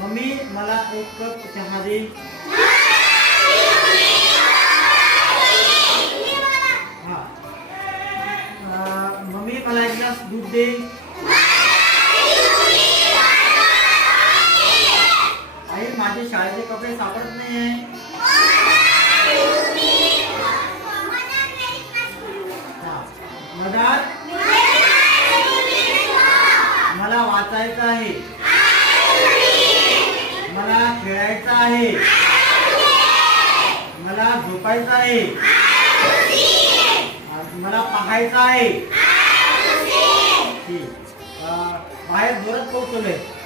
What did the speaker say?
Mummy मला एक cup चहा दे. हा. मम्मी मला एक ग्लास दूध दे. आई माझे शाळेचे कपडे सापडत नाही आहे. मदार मला वाचायचं आहे. मला खेळायचं आहे. मला झोपायचं आहे. मला पाहायचं आहे. बाहेर जोरात पाऊस चालू आहे.